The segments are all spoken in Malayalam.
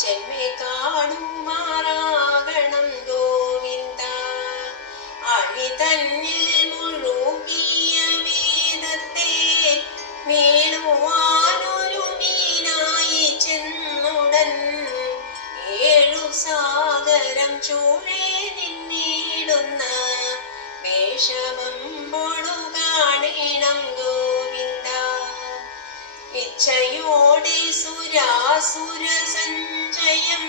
ചെന്മേ കാണുമാറാകണം ഗോവിന്ദ. അഴി തന്നിൽ മുഴുകിയ വേദത്തെ വീഴുവാനൊരു മീനായി ചെന്നുടൻ ഏഴു സാഗരം ചൂഴേ നിന്നിടുന്ന വേഷമമ്പൊടു കാണണം ഗോവിന്ദ. ഇച്ഛയോടെ സുരാസുര സഞ്ചയം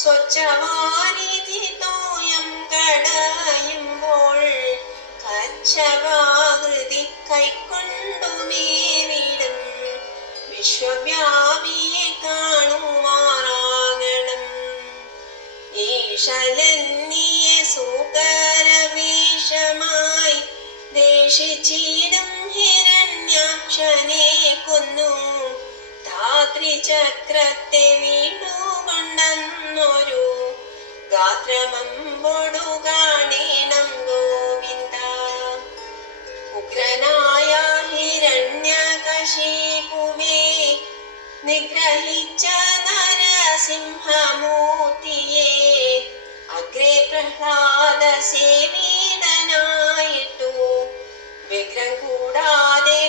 സ്വച്ഛവാനിധി തോയം കടയുമ്പോൾ കച്ഛവാകൃതി കൈക്കൊണ്ടുമേവിടും വിശ്വവ്യാപിയെ കാണുമാറാകണം. ഈശലന്നിയെ സുകരവേഷമായി ദേശിച്ചിടും ഹിരണ്യാക്ഷനെ കൊന്നു ധാത്രിചക്രത്തെ വീണ്ടുകൊണ്ടെന്നൊരു ഗാത്രമമ്പൊടു കാണണം ഗോവിന്ദ. ഉഗ്രനായ ഹിരണ്യകശിപുവേ നിഗ്രഹിച്ച നരസിംഹമൂർത്തിയെ അഗ്രേ പ്രഹ്ലാദ സേവീതനായിട്ടു വിഘ്നം കൂടാതെ